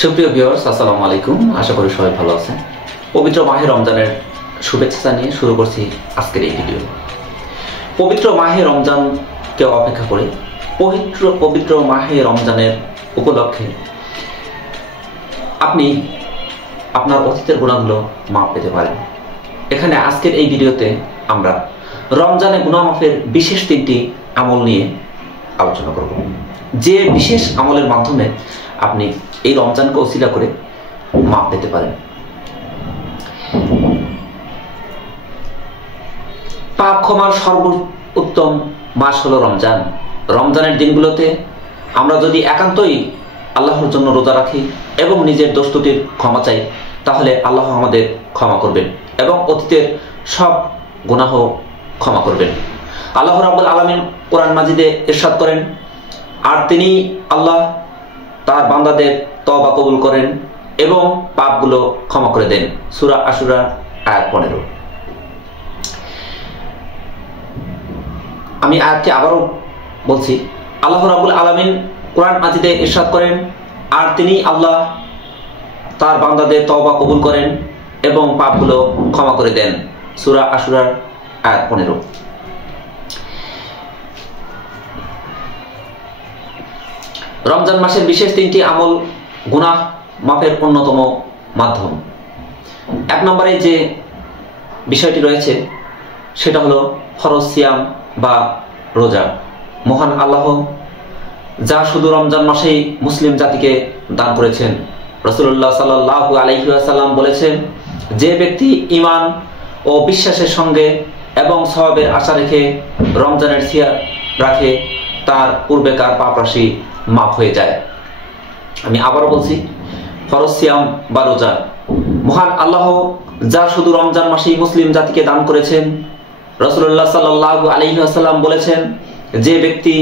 সুপ্রিয় ভিউয়ার্স, আসসালামু আলাইকুম। আশা করি সবাই ভালো আছেন। পবিত্র মাহে রমজানের শুভেচ্ছা জানিয়ে শুরু করছি আজকের এই ভিডিও। পবিত্র মাহে রমজানকে অপেক্ষা করে পবিত্র মাহে রমজানের উপলক্ষে আপনি আপনার অতীতের গুনাহগুলো মাপ পেতে পারেন। এখানে আজকের এই ভিডিওতে আমরা রমজানে গুনাহ মাফের বিশেষ 3টি আমল নিয়ে আলোচনা করব, যে বিশেষ আমলের মাধ্যমে আপনি এই রমজানকে ওসিলা করে মাপ পেতে পারেন। পাপ ক্ষমার সর্বোত্তম মাস হলো রমজান। রমজানের দিনগুলোতে আমরা যদি একান্তই আল্লাহর জন্য রোজা রাখি এবং নিজের দোষ ত্রুটির ক্ষমা চাই, তাহলে আল্লাহ আমাদের ক্ষমা করবেন এবং অতীতের সব গুনাহ ক্ষমা করবেন। আল্লাহ রাব্বুল আলামিন কোরআন মাজিদে ইরশাদ করেন, আর তিনি আল্লাহ তার বান্দাদের তওবা কবুল করেন এবং পাপগুলো ক্ষমা করে দেন। সূরা আশুরা আয়াত 15। আমি আয়াতটি আবারও বলছি। আল্লাহ রাব্বুল আলামিন কোরআন মাজিদে ইরশাদ করেন, আর তিনি আল্লাহ তার বান্দাদের তওবা কবুল করেন এবং পাপগুলো ক্ষমা করে দেন। সূরা আশুরা আয়াত 15। রমজান মাসের বিশেষ 3টি আমল গুনাহ মাফের অন্যতম মাধ্যম। 1 নম্বরে যে বিষয়টি রয়েছে সেটা হলো ফরজ সিয়াম বা রোজা। মহান আল্লাহ যা শুধু রমজান মাসেই মুসলিম জাতিকে দান করেছেন। রাসূলুল্লাহ সাল্লাল্লাহু আলাইহি ওয়াসাল্লাম বলেছেন, যে ব্যক্তি ঈমান ও বিশ্বাসের সঙ্গে এবং সওয়াবের আশা রেখে রমজানের সিয়াম রাখে, তার পূর্বেকার পাপ রাশি মাফ হয়ে যায়। আমি আবারও বলছি, ফরজ সিয়াম বা রোজা। মহান আল্লাহ যা শুধু রমজান মাসেই মুসলিম জাতিকে দান করেছেন। রাসূলুল্লাহ সাল্লাল্লাহু আলাইহি ওয়াসাল্লাম বলেছেন, যে ব্যক্তি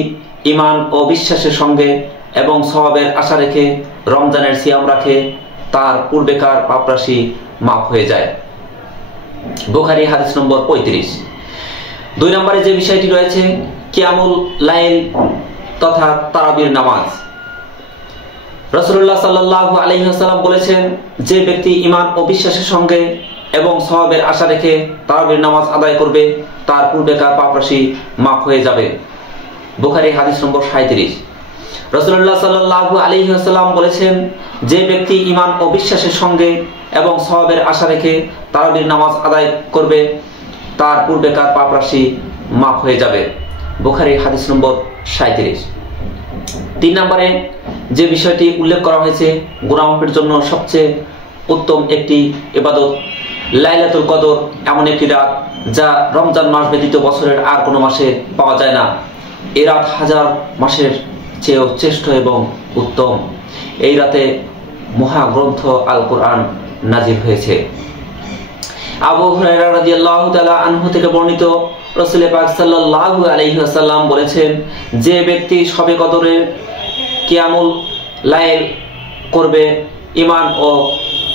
ঈমান ও বিশ্বাসের সঙ্গে এবং সওয়াবের আশা রেখে রমজানের সিয়াম রাখে, তার পূর্বেকার পাপ রাশি মাফ হয়ে যায়। বুখারী হাদিস নম্বর 35। 2 নম্বরে যে বিষয়টি রয়েছে কিয়ামুল লাইল তথা তারাবির নামাজ। রাসূলুল্লাহ সাল্লাল্লাহু আলাইহি ওয়াসাল্লাম বলেছেন, যে ব্যক্তি ঈমান ও বিশ্বাসের সঙ্গে এবং সওয়াবের আশা রেখে তারাবির নামাজ আদায় করবে, তার পূর্বেকার পাপ রাশি মাফ হয়ে যাবে। বুখারী হাদিস নম্বর 37। রাসূলুল্লাহ সাল্লাল্লাহু আলাইহি ওয়াসাল্লাম বলেছেন, যে ব্যক্তি ঈমান ও বিশ্বাসের সঙ্গে এবং সওয়াবের আশা রেখে তারাবির নামাজ আদায় করবে, তার পূর্বেকার পাপ রাশি মাফ হয়ে যাবে। বুখারী হাদিস নম্বর 37। 3 নম্বরে যে বিষয়টি উল্লেখ করা হয়েছে গুনাহ মাফের জন্য সবচেয়ে উত্তম একটি ইবাদত, লাইলাতুল কদর এমন একটি রাত যা রমজান মাস ব্যতীত বছরের আর কোনো মাসে পাওয়া যায় না। এই রাত হাজার মাসের চেয়েও শ্রেষ্ঠ এবং উত্তম। এই রাতে মহাগ্রন্থ আল কোরআন নাজিল হয়েছে। আবু হুরায়রা রাদিয়াল্লাহু তাআলা আনহু থেকে বর্ণিত, রাসূল পাক সাল্লাল্লাহু আলাইহি ওয়াসাল্লাম বলেছেন, যে ব্যক্তি শবে কদরে কিয়ামুল লাইল করবে ঈমান ও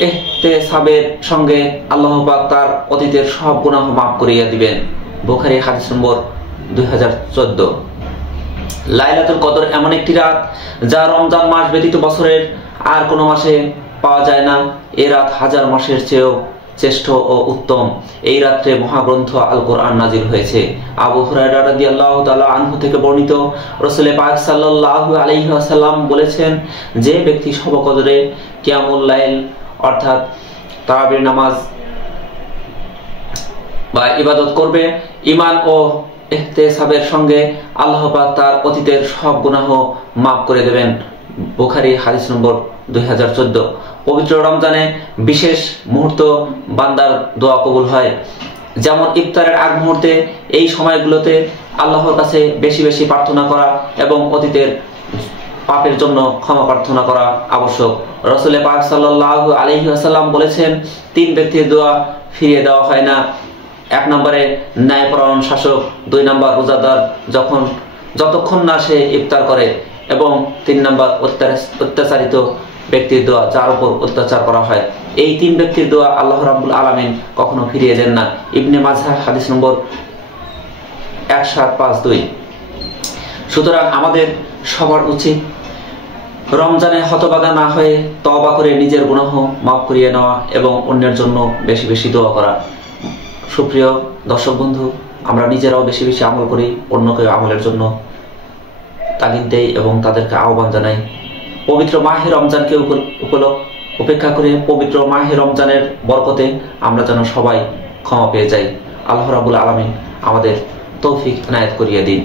ইহতিসাবের সঙ্গে, আল্লাহ পাক তার অতীতের সব গুনাহ মাফ করিয়ে দিবেন। বুখারী হাদিস নম্বর 2014। লাইলাতুল কদর এমন একটি রাত যা রমজান মাস ব্যতীত বছরের আর কোনো মাসে পাওয়া যায় না। এই রাত হাজার মাসের চেয়েও শ্রেষ্ঠ ও উত্তম। এই রাত্রে মহাগ্রন্থ আল কোরআন নাজিল হয়েছে। আবু হুরায়রা রাদিয়াল্লাহু তাআলা আনহু থেকে বর্ণিত, রাসূল পাক সাল্লাল্লাহু আলাইহি ওয়াসাল্লাম বলেছেন, যে ব্যক্তি শবে কদরে কিয়ামুল লাইল অর্থাৎ তারাবির নামাজ বা ইবাদত করবে ঈমান ও ইহতিসাবের সঙ্গে, আল্লাহ পাক তার অতীতের সব গুনাহ মাফ করে দেবেন। বুখারী হাদিস নম্বর 2014। পবিত্র রমজানে বিশেষ মুহূর্ত বান্দার দোয়া কবুল হয়, যেমন ইফতারের আগ মুহূর্তে। এই সময়গুলোতে আল্লাহর কাছে বেশি বেশি প্রার্থনা করা এবং অতীতের পাপের জন্য ক্ষমা প্রার্থনা করা আবশ্যক। রাসূল পাক সাল্লাল্লাহু আলাইহি ওয়াসাল্লাম বলেছেন, 3 ব্যক্তির দোয়া ফিরিয়ে দেওয়া হয় না। 1 নম্বরে ন্যায়পরায়ণ শাসক, 2 নম্বর রোজাদার যতক্ষণ না সে ইফতার করে, এবং 3 নম্বর অত্যাচারিত ব্যক্তির দোয়া, যার উপর অত্যাচার করা হয়। এই 3 ব্যক্তির দোয়া আল্লাহ রাব্বুল আলামিন কখনো ফিরিয়ে দেন না। ইবনে মাজাহ হাদিস নম্বর 1752। সুতরাং আমাদের সবার উচিত রমজানে হতভাগা না হয়ে তওবা করে নিজের গুনাহ মাফ করিয়ে নেওয়া এবং অন্যের জন্য বেশি বেশি দোয়া করা। সুপ্রিয় দর্শক বন্ধু, আমরা নিজেরাও বেশি বেশি আমল করি, অন্যকে আমলের জন্য তাগিদ দেই এবং তাদেরকে আহ্বান জানাই। পবিত্র মাহে রমজানকে উপেক্ষা করে পবিত্র মাহে রমজানের বরকতে আমরা যেন সবাই ক্ষমা পেয়ে যাই। আল্লাহ রাব্বুল আলামিন আমাদের তৌফিক এনায়েত করিয়ে দিন।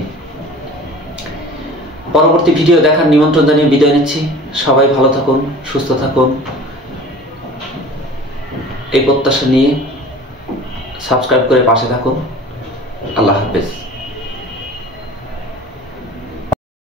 পরবর্তী ভিডিও দেখার নিমন্ত্রণ জানিয়ে বিদায় নিচ্ছি। সবাই ভালো থাকুন, সুস্থ থাকুন, এই প্রত্যাশা নিয়ে সাবস্ক্রাইব করে পাশে থাকুন। আল্লাহ হাফেজ।